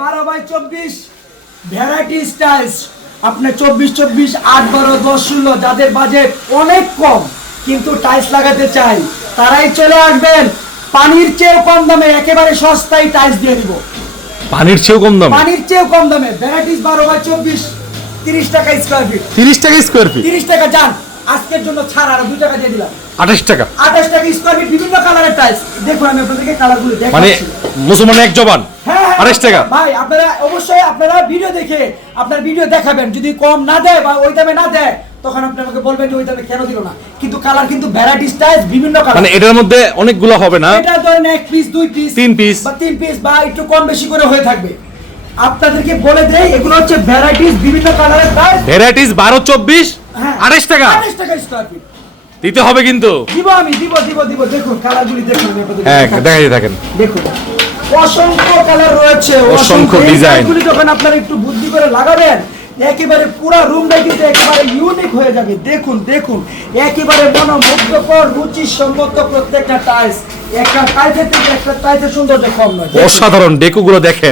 12x24 variety styles. আপনার 24 8 12 10 16 যাদের budget অনেক কম কিন্তু টাইলস লাগাতে চাই তারাই চলে আসবেন। পানির চেয়েও কম দামে একেবারে সস্তায় টাইলস দিয়ে দিব। পানির চেয়েও কম দামে? পানির চেয়েও কম দামে। ভ্যারাইটিস 12x24 30 টাকা স্কয়ার ফিট। 30 টাকা স্কয়ার ফিট? 30 টাকা জান আজকের জন্য ছাড় আর 2 টাকা দিয়ে দিলাম। 28 টাকা? 28 টাকা স্কয়ার ফিট বিভিন্ন কালারের টাইলস। দেখুন আমি আপনাদেরকে কালারগুলো দেখাচ্ছি। মানে মুসলমান এক জবান। হ্যাঁ 28 টাকা ভাই। আপনারা অবশ্যই আপনারা ভিডিও দেখে আপনার ভিডিও দেখাবেন। যদি কম না দেয় বা ওই দামে না দেয় তখন আপনি আমাকে বলবেন যে ওই দামে কেন দিল না। কিন্তু কালার কিন্তু ভ্যারাইটি স্টাইলস বিভিন্ন কালার। মানে এটার মধ্যে অনেকগুলো হবে না? এটা ধরেন 1 পিস 2 পিস 3 পিস বা 3 পিস বা একটু কম বেশি করে হয়ে থাকবে। আপনাদেরকে বলে দেই এগুলো হচ্ছে ভ্যারাইটিস বিভিন্ন কালারের টাইলস। ভ্যারাইটিস 12 24 28 টাকা? 28 টাকা স্কয়ার ফিট দিতে হবে কিন্তু। দিব আমি দিব দেখুন কালারগুলি দেখুন আমি আপনাদের হ্যাঁ দেখাচ্ছি। দেখাই থাকেন। দেখুন অসংখ্য কালার রয়েছে, অসংখ্য ডিজাইন। এগুলি যখন আপনারা একটু বুদ্ধি করে লাগাবেন একেবারে পুরো রুমটাই কিন্তু একেবারে ইউনিক হয়ে যাবে। দেখুন একেবারে মনোমুগ্ধকর রুচিসম্মত প্রত্যেকটা টাইলস। একটা টাইলসের থেকে একটা টাইলসের সৌন্দর্য কম নয়। অসাধারণ ডেকোগুলো দেখেন।